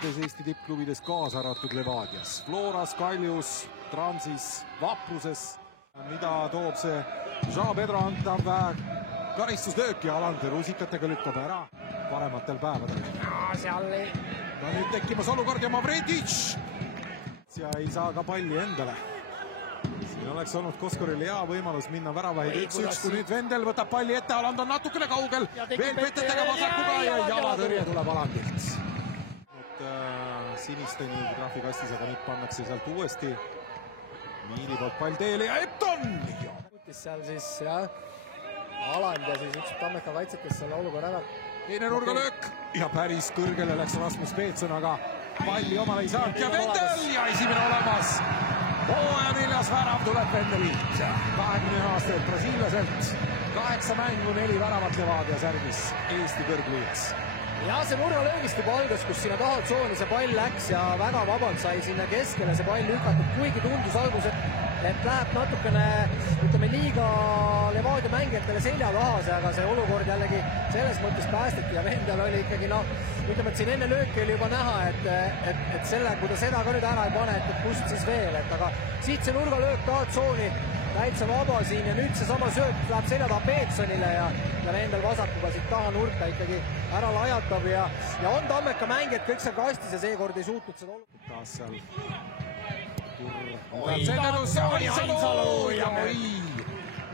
paljudes Eesti tippklubides kaasa arvatud Levadias, Floras, Kaljus, Transis, Vapruses. Mida toob see Jean-Pedro antav karistuslöök ja Aland rusikatega lükkab ära parematel päevadel. Seal ei... nüüd tekkimas olukord ja Mavretic ja ei saa ka palli endale. Siin oleks olnud Koskoril hea võimalus minna väravaid 1-1, kui nüüd Vendel võtab palli ette, Aland on natukene kaugel, veel petetega vasakuga ja jalatõrje tuleb Alandilt. Sinisteni graafikastis, aga nüüd pannakse sealt uuesti Miili poolt pall teele ja Epton! Seal siis jah, Aland ja siis üks Tammeka kaitset, kes selle olukorra ära. Teine nurgalöök ja päris kõrgele läks Rasmus Peetson, aga palli omale ei saanud ja Vendel ja esimene olemas. Hooaja 4. värav tuleb Vendelilt. 20 aastaselt brasiilaselt. 8 mängu, 4 väravat Levadia särgis Eesti kõrgliigas. Ja see nurgalöögist juba algas, kus sinna taha tsooni see pall läks ja väga vabalt sai sinna keskele see pall lükatud, kuigi tundus algus, et läheb natukene, ütleme, liiga Levadia mängijatele selja taha, aga see olukord jällegi selles mõttes päästeti ja Vendel oli ikkagi, ütleme, et siin enne lööki oli juba näha, et selle, kui ta seda ka nüüd ära ei pane, et kust siis veel, aga siit see nurgalöök taha tsooni täitsa vaba siin ja nüüd seesama sööt läheb selja taha Peetsonile ja Vendel vasakuga siit taha nurka ikkagi ära lajatab ja on Tammeka mängijad kõik seal kastis ja seekord ei suutnud seda olukorda. Taas seal Ainsalu ja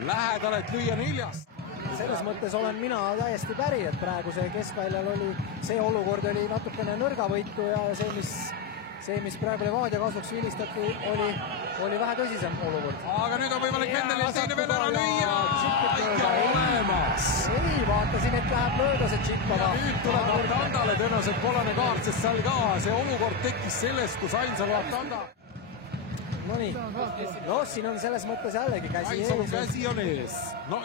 lähedal, et lüüa 4. Selles mõttes olen mina täiesti päri, et praegu see keskväljal oli, see olukord oli natukene nõrgavõitu ja see, mis praegu Levadia kasuks vilistati, oli vähe tõsisem olukord. Aga nüüd on võimalik Vendelil teine veel ära lüüa ja olemas. Ei, vaatasin, et läheb mööda see tšipp, aga... Nüüd tuleb Tandale tõenäoliselt kollane kaart, sest seal ka see olukord tekkis sellest, kus Ainsalu vaat Tanda. Nonii, siin on selles mõttes jällegi käsi ees. Ainsalu käsi on ees.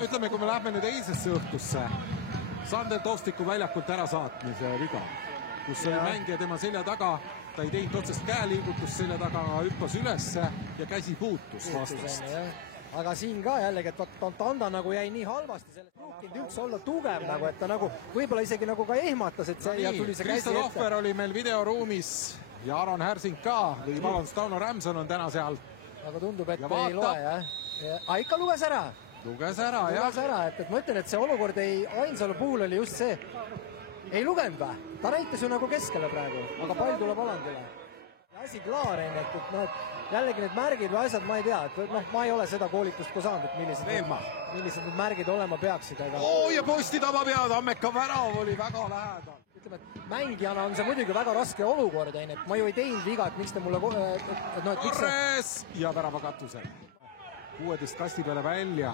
Ütleme, kui me lähme nüüd eilsesse õhtusse, Sander Tostiku väljakult ära saatmise viga, kus oli mängija tema selja taga, ta ei teinud otsest käeliigutust selja taga, hüppas ülesse ja käsi puutus vastast. Aga siin ka jällegi, et Tanda nagu jäi nii halvasti, sellest pruukinud üldse olla tugev, et ta nagu võib-olla isegi nagu ka ehmatas, et see ja tuli see käsi ette. Kristo Tohver oli meil videoruumis ja Aron Härsing ka, või valans Tauno Rämson on täna seal. Aga tundub, et ei loe, jah. Ikka luges ära. Luges ära, jah. Luges ära, et ma ütlen, et see olukord Ainsalu puhul oli just see. Ei lugenud või? Ta näitas ju nagu keskele praegu, aga pall tuleb Alandile. Asi klaar, et jällegi need märgid või asjad, ma ei tea, et ma ei ole seda koolitust ka saanud, et millised need märgid olema peaksid. Ja posti tabab ja Tammeka värav oli väga lähedal. Ütleme, et mängijana on see muidugi väga raske olukord, et ma ju ei teinud viga, et miks te mulle... Torres ja värava katusel. 16 kasti peale välja.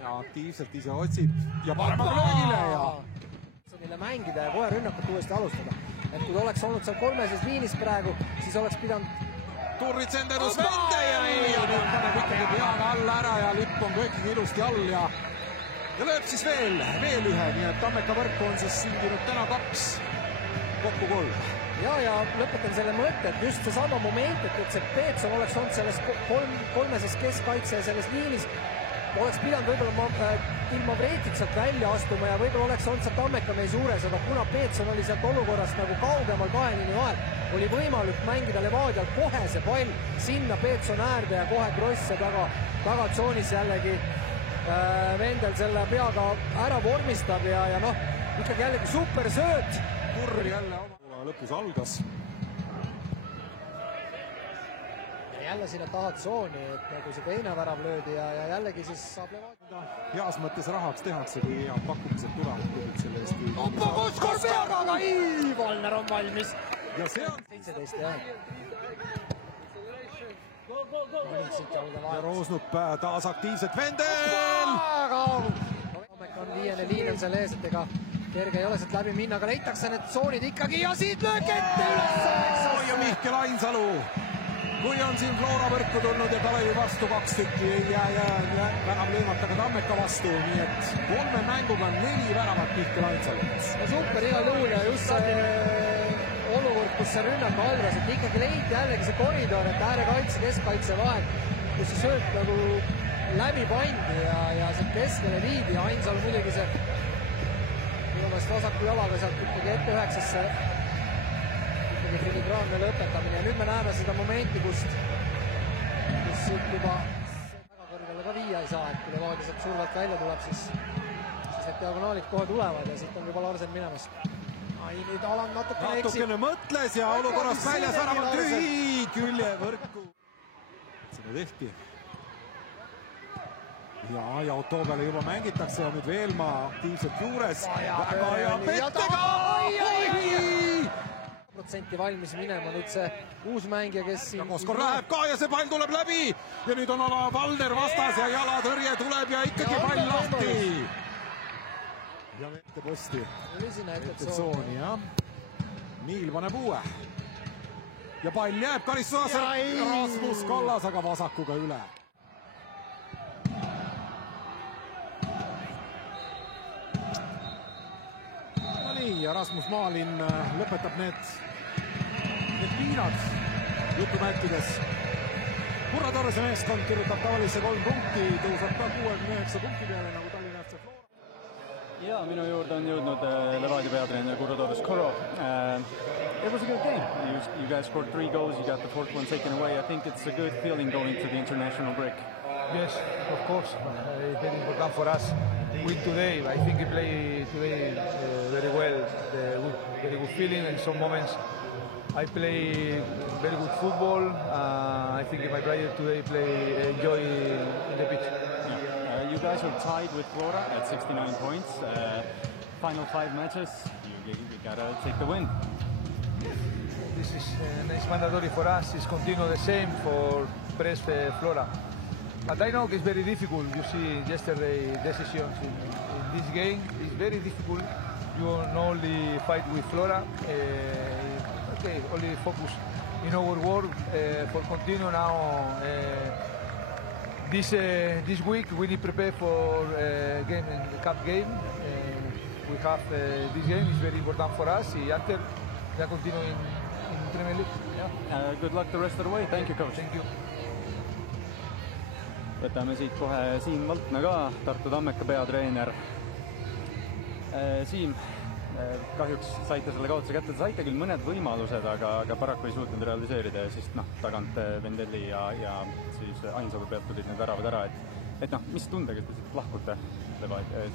Ja aktiivselt ise otsib ja parema löögile ja... Neile mängida ja kohe rünnakut uuesti alustada. Et kui oleks olnud seal 3. liinis praegu, siis oleks pidanud... Turrit senderus Vende ja nüüd paneb ikkagi peaga all ära ja lipp on kõik ilusti all ja lööb siis veel ühe, nii et Tammeka võrku on siis sündinud täna 2, kokku 3. Ja lõpetan selle mõtte, et just seesama moment, et see Peetson oleks olnud selles 3. keskkaitse ja selles liinis, oleks pidanud võib-olla ilma Vreetik sealt välja astuma ja võib-olla oleks olnud sealt Tammeka mees juures, aga kuna Peetson oli sealt olukorrast nagu kaugemal 2 liini vahel, oli võimalik mängida Levadial kohe see pall sinna Peetson äärde ja kohe Krosse taga tsoonis jällegi Vendel selle peaga ära vormistab ja ikkagi jällegi super sööt. Kurr jälle oma lõpus algas. Jälle sinna taha tsooni, et nagu see teine värav löödi ja jällegi siis saab Levadia. Heas mõttes rahaks tehakse, kui hea pakkumised tulevad klubid selle eest. Koskor peaga, aga Valner on valmis. Ja see on 17, jah. Ja Roosnup taas aktiivselt Vendel! Tammeka on 5. liin on seal ees, et ega kerge ei ole sealt läbi minna, aga leitakse need tsoonid ikkagi ja siit löök ette üles! Ja Mihkel Ainsalu! Kui on siin Flora võrku tulnud ja Kalevi vastu 2 tükki, ei jää värav löömata ka Tammeka vastu, nii et 3 mänguga 4 väravat Mihkel Ainsalut. Super igal juhul ja just see olukord, kus see rünnak algas, et ikkagi leiti jällegi see koridor, et äärekaitse, keskkaitse vahel, kus see sööt nagu läbi pandi ja sealt keskele viidi ja Ainsalu muidugi see minu meelest vasaku jalaga sealt ikkagi ette 9-sse ikkagi filigraanne lõpetamine ja nüüd me näeme seda momenti, kus siit juba väga kõrgele ka viia ei saa, et kui Levadia sealt survelt välja tuleb, siis need diagonaalid kohe tulevad ja siit on juba Larsen minemas. Nüüd Alan natukene mõtles ja olukorrast väljas värav on tühi küljevõrku. Seda tehti. Ja Ottoobele juba mängitakse ja nüüd Veelmaa aktiivselt juures. Väga hea pettega! Protsenti valmis minema nüüd see uus mängija, kes siin... Koskor läheb ka ja see pall tuleb läbi ja nüüd on Valner vastas ja jalatõrje tuleb ja ikkagi pall lahti. Ja vette posti. Tsooni, jah. Miil paneb uue. Ja pall jääb karistusasel. Rasmus Kallas aga vasakuga üle. No nii, ja Rasmus Maalin lõpetab need piinad jutumärkides. Kurra Torrese meeskond kirjutab tavalisse 3 punkti, tõusab ka 69 punkti peale nagu Tallinna FC Flora. Ja, minu juurde on jõudnud Levadia peatreener Kurra Torres. Kurro, it was a good game. You guys scored 3 goals, you got the 4th one taken away. I think it's a good feeling going to the international break. Yes, of course. It's very important for us. Win today. I think we play today very well. Very good feeling in some moments. I play very good football. I think my player today enjoy in the pitch. Yeah. You guys are tied with Flora at 69 points. Final 5 matches. You gotta take the win. This is mandatory for us. It's continue the same for press Flora. But I know it's very difficult. You see yesterday decisions in this game. It's very difficult. You only fight with Flora. Okay, only focus in our work for continue now. This week we need to prepare for game in the cup game. We have this game is very important for us. After we continue in Premier League. Yeah. Good luck the rest of the way. Thank you, coach. Thank you. Võtame siit kohe Siim Valtna ka, Tartu Tammeka peatreener. Siim, kahjuks saite selle kaotuse kätte, saite küll mõned võimalused, aga paraku ei suutnud realiseerida ja siis tagant Vendelli ja siis Ainsalu pealt tulid need väravad ära. Et mis tundega te siit lahkute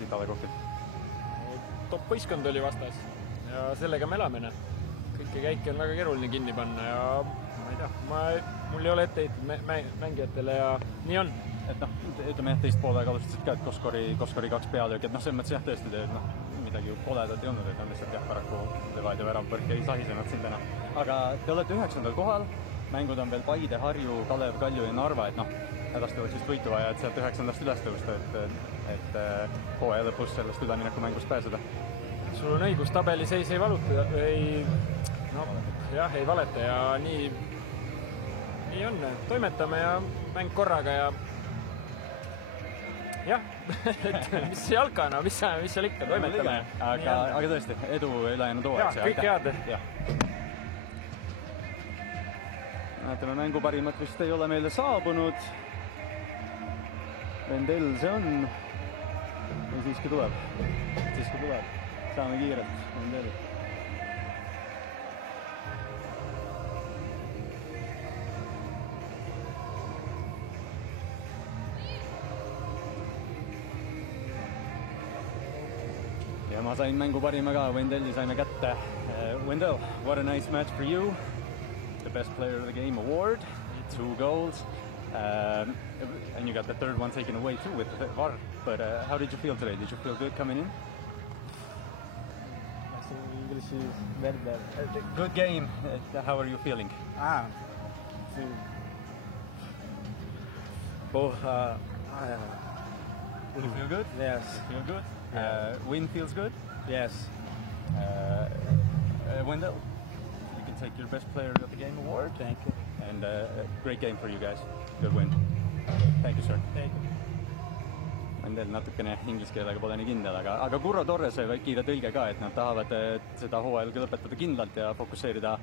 siit alakohtilt? Top võistkond oli vastas ja sellega me elamine. Kõiki käike on väga keeruline kinni panna ja ma ei tea, mul ei ole etteheitud mängijatele ja nii on. Et ütleme jah, teist poolega alustasid ka, et Koskori 2 pealööki, et selles mõttes jah tõesti midagi koledat ei olnud, et on lihtsalt jah, paraku Levadia väravpõrk ei sahisenud siin täna. Aga te olete 9. kohal, mängud on veel Paide, Harju, Kalev, Kalju ja Narva, et hädasti oleks vist võitu vaja, et sealt 9. üles tõusta, et hooaja lõpus sellest ülemineku mängust pääseda. Sul on õigus, tabeli seis ei valuta, ei valeta ja nii on, toimetame ja mäng korraga ja jah, mis jalka, mis seal ikka, toimetame. Aga tõesti, edu ülejäänud hooaeg. Kõik head. Näetame, mängu parimat vist ei ole meile saabunud. Vendel see on. Ja siiski tuleb. Saame kiirelt. Vendel. Ja ma sain mängu parima ka, Vendelli saime kätte. Wendell, what a nice match for you. The best player of the game award, 2 goals. And you got the 3rd one taken away too with the VAR. But how did you feel today? Did you feel good coming in? English is very bad. Good game. How are you feeling? You feel good? Yes. You feel good? Win feels good? Yes. Wendell, you can take your best player of the game award. Thank you. And great game for you guys. Good win. Thank you, sir. Thank you. Wendell natukene inglise keelega pole nii kindel, aga Kurra Torrese kiire tõlge ka, et nad tahavad seda hooajalga lõpetada kindlalt ja fokusseerida